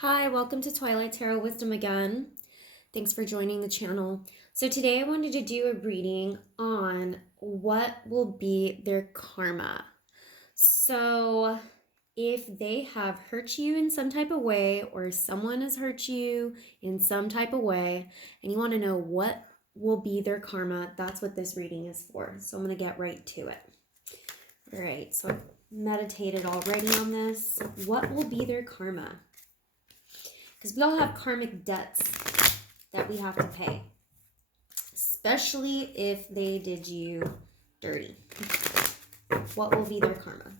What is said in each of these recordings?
Hi, welcome to Twilight Tarot Wisdom again. Thanks for joining the channel. So today I wanted to do a reading on what will be their karma. So if they have hurt you in some type of way or someone has hurt you in some type of way and you want to know what will be their karma, that's what this reading is for. So I'm going to get right to it. All right, so I've meditated already on this. What will be their karma? Because we all have karmic debts that we have to pay, especially if they did you dirty. What will be their karma?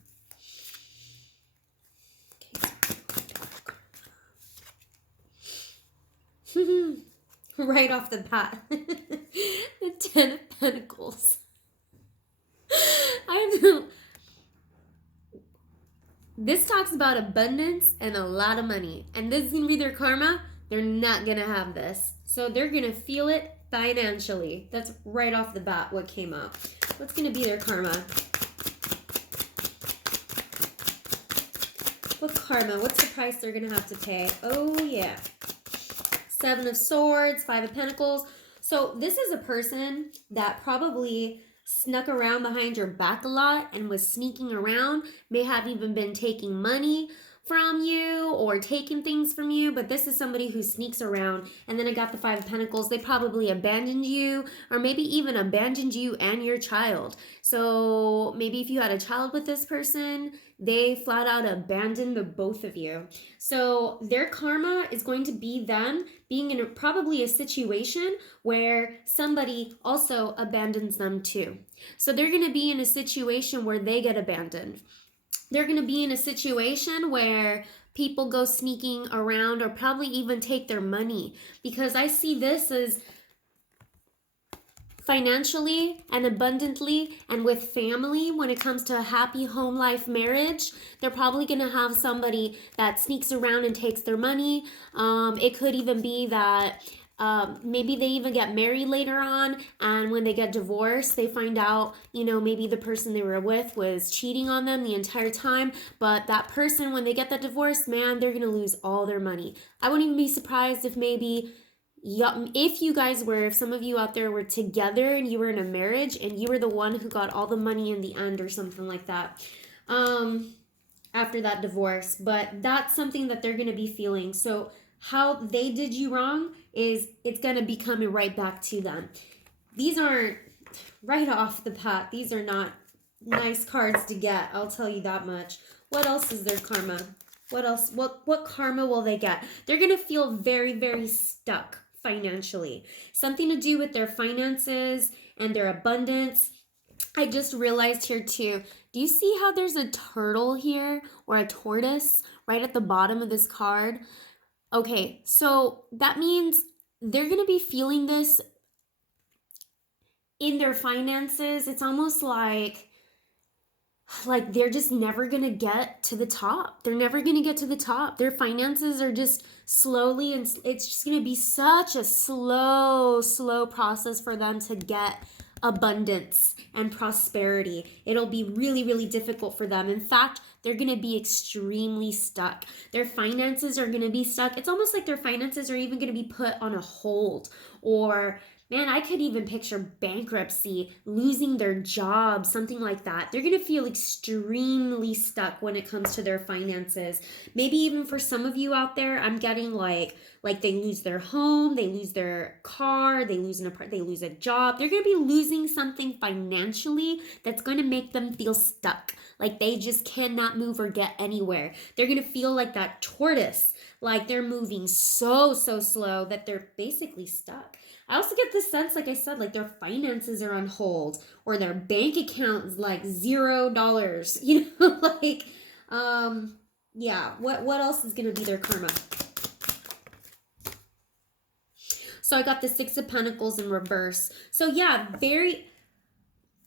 Okay, right off the bat, the 10 of Pentacles. This talks about abundance and a lot of money. And this is going to be their karma. They're not going to have this. So they're going to feel it financially. That's right off the bat what came up. What's going to be their karma? What karma? What's the price they're going to have to pay? Oh, yeah. 7 of Swords, 5 of Pentacles. So this is a person that probably snuck around behind your back a lot and was sneaking around, may have even been taking money from you or taking things from you, but this is somebody who sneaks around. And then I got the 5 of Pentacles. They probably abandoned you, or maybe even abandoned you and your child. So maybe if you had a child with this person, they flat out abandoned the both of you. So their karma is going to be them being in probably a situation where somebody also abandons them too. So they're going to be in a situation where they get abandoned. They're going to be in a situation where people go sneaking around or probably even take their money, because I see this as financially and abundantly and with family. When it comes to a happy home life marriage, they're probably going to have somebody that sneaks around and takes their money. It could even be that maybe they even get married later on, and when they get divorced, they find out, maybe the person they were with was cheating on them the entire time. But that person, when they get that divorce, man, they're going to lose all their money. I wouldn't even be surprised if maybe if some of you out there were together and you were in a marriage and you were the one who got all the money in the end or something like that after that divorce. But that's something that they're going to be feeling. So how they did you wrong is it's going to be coming right back to them. These aren't, right off the bat, these are not nice cards to get. I'll tell you that much. What else is their karma? What else? What karma will they get? They're going to feel very, very stuck financially. Something to do with their finances and their abundance. I just realized here too, do you see how there's a turtle here or a tortoise right at the bottom of this card? Okay, so that means they're going to be feeling this in their finances. It's almost like they're just never going to get to the top. They're never going to get to the top. Their finances are just slowly, and it's just going to be such a slow process for them to get abundance and prosperity. It'll be really, really difficult for them. In fact, they're going to be extremely stuck. Their finances are going to be stuck. It's almost like their finances are even going to be put on a hold, or man, I could even picture bankruptcy, losing their job, something like that. They're going to feel extremely stuck when it comes to their finances. Maybe even for some of you out there, I'm getting like they lose their home, they lose their car, they lose they lose a job. They're going to be losing something financially that's going to make them feel stuck. Like they just cannot move or get anywhere. They're going to feel like that tortoise, like they're moving so slow that they're basically stuck. I also get the sense, like I said, like their finances are on hold, or their bank account is like $0. Yeah. What else is going to be their karma? So I got the 6 of Pentacles in reverse. So yeah, very,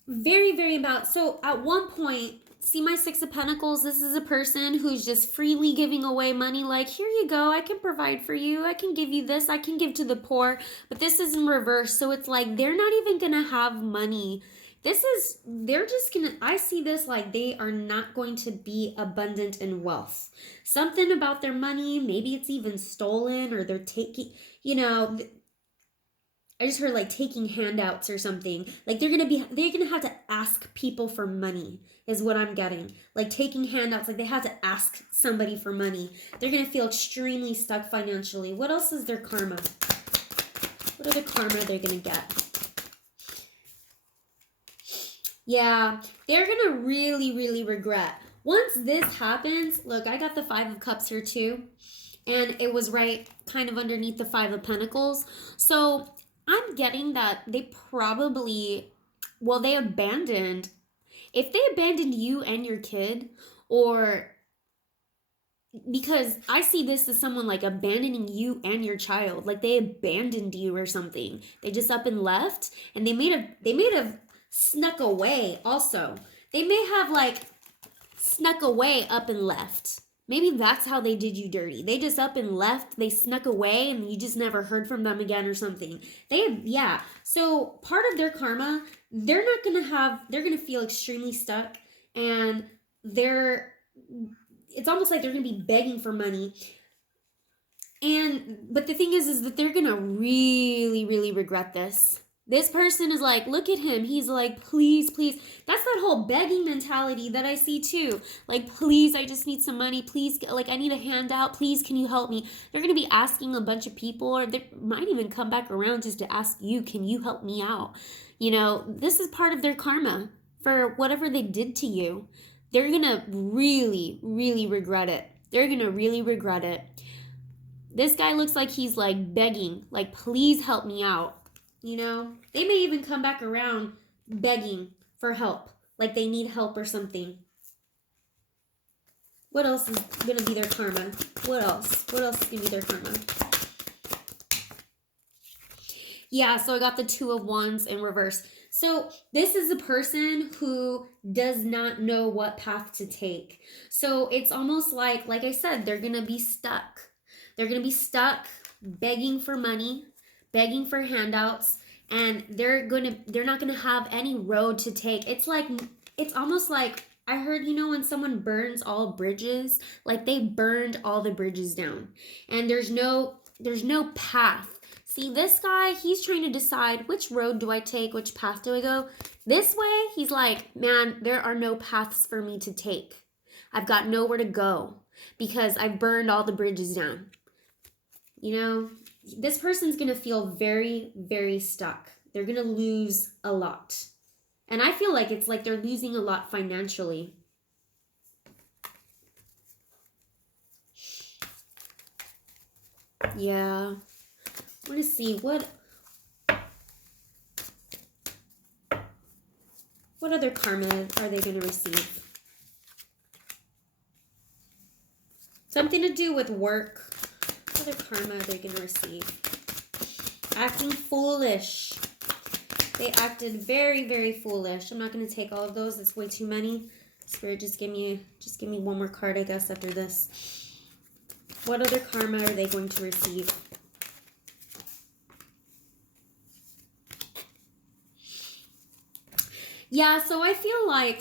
very, very about. So at one point, see my 6 of Pentacles? This is a person who's just freely giving away money. Like, here you go. I can provide for you. I can give you this. I can give to the poor. But this is in reverse. So it's like they're not even going to have money I see this like they are not going to be abundant in wealth. Something about their money, maybe it's even stolen, or they're taking, I just heard like taking handouts or something. Like they're gonna have to ask people for money, is what I'm getting. Like taking handouts, like they have to ask somebody for money. They're gonna feel extremely stuck financially. What else is their karma? What other karma they're gonna get? Yeah, they're gonna really, really regret. Once this happens, look, I got the Five of Cups here too. And it was right kind of underneath the Five of Pentacles. So I'm getting that they probably, well, they abandoned, if they abandoned you and your kid, or because I see this as someone like abandoning you and your child, like they abandoned you or something. They just up and left, and they may have snuck away also. They may have like snuck away up and left. Maybe that's how they did you dirty. They just up and left, they snuck away, and you just never heard from them again or something. So part of their karma, they're gonna feel extremely stuck, and it's almost like they're gonna be begging for money. But the thing is that they're gonna really, really regret this. This person is like, look at him. He's like, please, please. That's that whole begging mentality that I see too. Like, please, I just need some money. Please, like, I need a handout. Please, can you help me? They're going to be asking a bunch of people, or they might even come back around just to ask you, can you help me out? This is part of their karma for whatever they did to you. They're going to really, really regret it. They're going to really regret it. This guy looks like he's like begging, like, please help me out. They may even come back around begging for help, like they need help or something. What else is going to be their karma? What else is going to be their karma? Yeah, so I got the Two of Wands in reverse. So this is a person who does not know what path to take. So it's almost like I said, they're going to be stuck. They're going to be stuck begging for money, begging for handouts, and they're not gonna have any road to take. It's almost like, I heard, when someone burns all bridges, like they burned all the bridges down, and there's no path. See, this guy, he's trying to decide, which road do I take, which path do I go? This way, he's like, man, there are no paths for me to take. I've got nowhere to go because I've burned all the bridges down. This person's going to feel very, very stuck. They're going to lose a lot. And I feel like it's like they're losing a lot financially. Yeah. I want to see what other karma are they going to receive? Something to do with work. What other karma are they going to receive? Acting foolish. They acted very, very foolish. I'm not going to take all of those. That's way too many. Spirit, just give me one more card, I guess, after this. What other karma are they going to receive? Yeah, so I feel like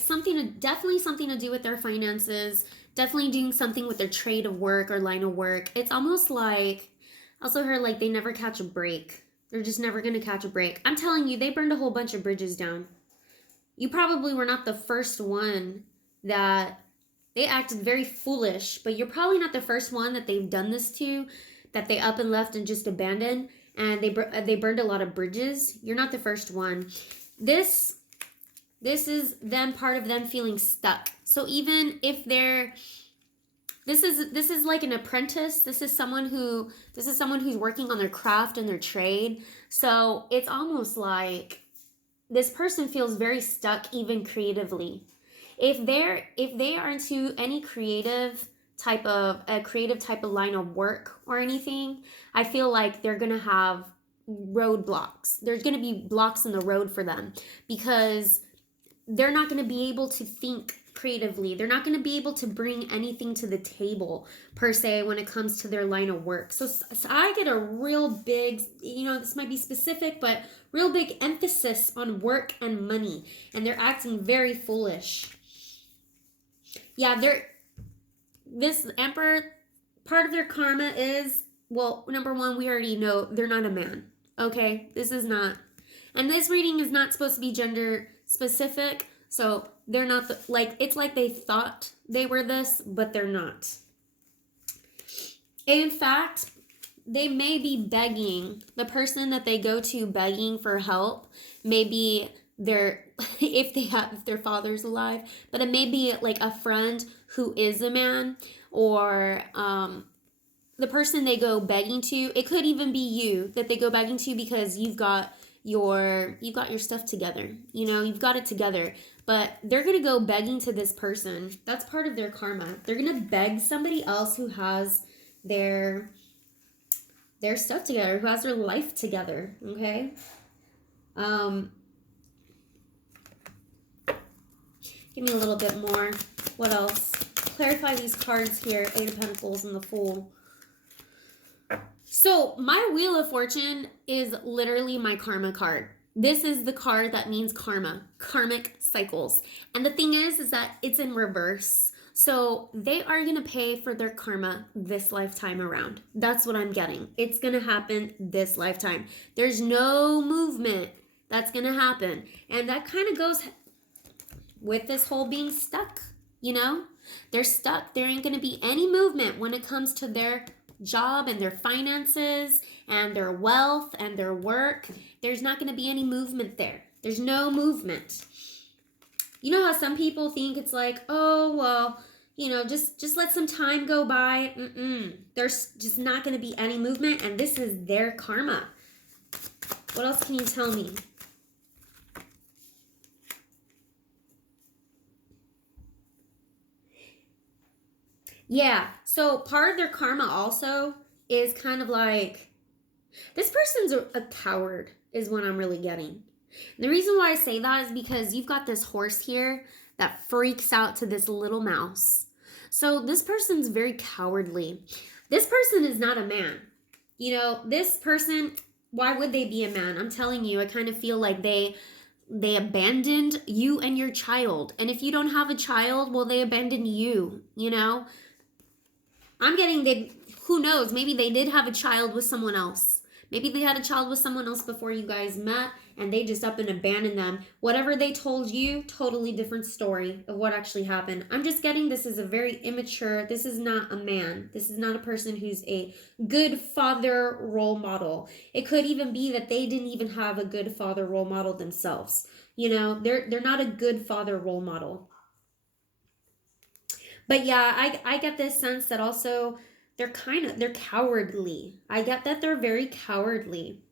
definitely something to do with their finances. Definitely doing something with their trade of work or line of work. It's almost like, I also heard like they never catch a break. They're just never going to catch a break. I'm telling you, they burned a whole bunch of bridges down. You probably were not the first one that they acted very foolish, but you're probably not the first one that they've done this to, that they up and left and just abandoned, and they burned a lot of bridges. You're not the first one. This is them, part of them feeling stuck. So even if this is like an apprentice. This is someone who's working on their craft and their trade. So it's almost like this person feels very stuck even creatively. If they are into any creative type of line of work or anything, I feel like they're going to have roadblocks. There's going to be blocks in the road for them because they're not going to be able to think creatively. They're not going to be able to bring anything to the table, per se, when it comes to their line of work. So I get a real big, this might be specific, but real big emphasis on work and money. And they're acting very foolish. Yeah, this Emperor, part of their karma is, well, number one, we already know they're not a man. Okay? This is not. And this reading is not supposed to be gender specific. So they're not, it's like they thought they were this, but they're not. In fact, they may be begging. The person that they go to begging for help, maybe if their father's alive, but it may be like a friend who is a man, or the person they go begging to. It could even be you that they go begging to because you've got your stuff together. You've got it together. But they're going to go begging to this person. That's part of their karma. They're going to beg somebody else who has their stuff together, who has their life together, okay? Give me a little bit more. What else? Clarify these cards here. Eight of Pentacles and the Fool. So my Wheel of Fortune is literally my karma card. This is the card that means karma, karmic cycles. And the thing is that it's in reverse. So they are going to pay for their karma this lifetime around. That's what I'm getting. It's going to happen this lifetime. There's no movement that's going to happen. And that kind of goes with this whole being stuck, They're stuck. There ain't going to be any movement when it comes to their job and their finances and their wealth and their work. There's not going to be any movement there. There's no movement. You know how some people think it's like, oh, well, just let some time go by. There's just not going to be any movement, and this is their karma. What else can you tell me? Yeah, so part of their karma also is kind of like, this person's a coward is what I'm really getting. And the reason why I say that is because you've got this horse here that freaks out to this little mouse. So this person's very cowardly. This person is not a man. This person, why would they be a man? I'm telling you, I kind of feel like they abandoned you and your child. And if you don't have a child, well, they abandoned you, I'm getting who knows, maybe they did have a child with someone else. Maybe they had a child with someone else before you guys met, and they just up and abandoned them. Whatever they told you, totally different story of what actually happened. I'm just getting this is a very immature, this is not a man. This is not a person who's a good father role model. It could even be that they didn't even have a good father role model themselves. They're not a good father role model. But yeah, I get this sense that also they're cowardly. I get that they're very cowardly.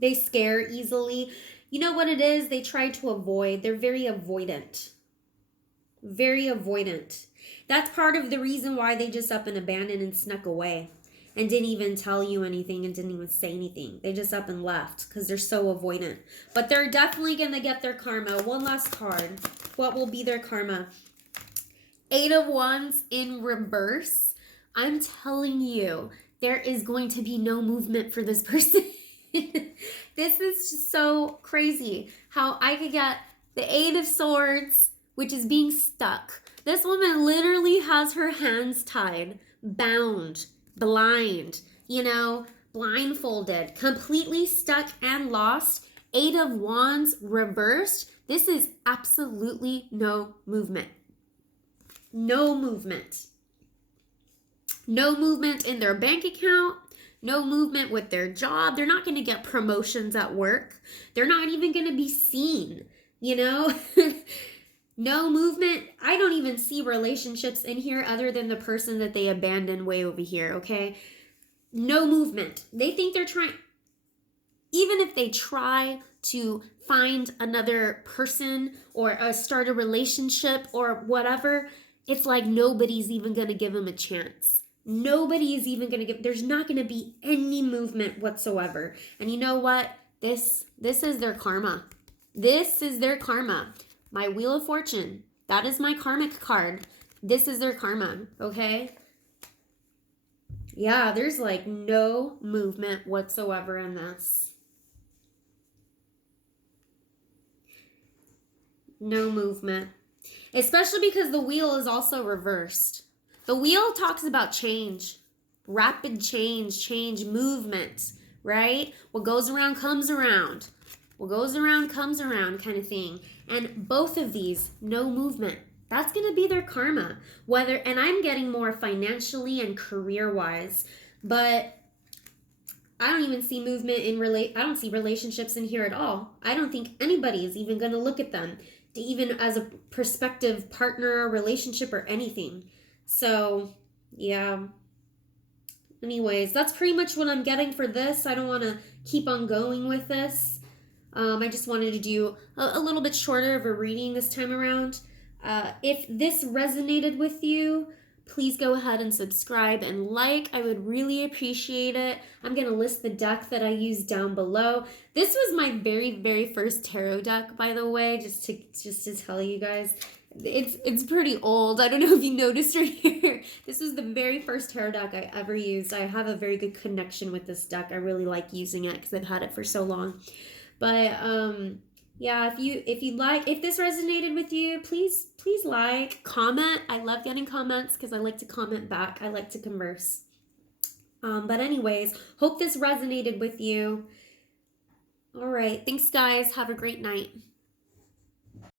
They scare easily. You know what it is? They try to avoid. They're very avoidant. Very avoidant. That's part of the reason why they just up and abandoned and snuck away and didn't even tell you anything and didn't even say anything. They just up and left because they're so avoidant. But they're definitely going to get their karma. One last card. What will be their karma? Eight of Wands in reverse. I'm telling you, there is going to be no movement for this person. This is just so crazy how I could get the Eight of Swords, which is being stuck. This woman literally has her hands tied, bound, blind, blindfolded, completely stuck and lost. Eight of Wands reversed. This is absolutely no movement. No movement. No movement in their bank account. No movement with their job. They're not going to get promotions at work. They're not even going to be seen, No movement. I don't even see relationships in here other than the person that they abandoned way over here, okay? No movement. They think they're trying, even if they try to find another person or start a relationship or whatever, it's like nobody's even going to give them a chance. Nobody is even going to there's not going to be any movement whatsoever. And you know what? This is their karma. This is their karma. my Wheel of Fortune. That is my karmic card. This is their karma, okay? Yeah, there's like no movement whatsoever in this. No movement. Especially because the wheel is also reversed. The wheel talks about change, rapid change, movement, right? What goes around comes around. What goes around comes around kind of thing. And both of these, no movement. That's going to be their karma. And I'm getting more financially and career-wise, but I don't even see movement I don't see relationships in here at all. I don't think anybody is even going to look at them to even as a prospective partner, relationship, or anything. So, yeah. Anyways, that's pretty much what I'm getting for this. I don't want to keep on going with this. I just wanted to do a little bit shorter of a reading this time around. If this resonated with you, please go ahead and subscribe and like. I would really appreciate it. I'm going to list the deck that I used down below. This was my very, very first tarot deck, by the way, just to tell you guys. It's pretty old. I don't know if you noticed right here. This was the very first tarot deck I ever used. I have a very good connection with this deck. I really like using it because I've had it for so long. But yeah, if this resonated with you, please like, comment. I love getting comments because I like to comment back. I like to converse. But anyways, hope this resonated with you. All right, thanks guys. Have a great night.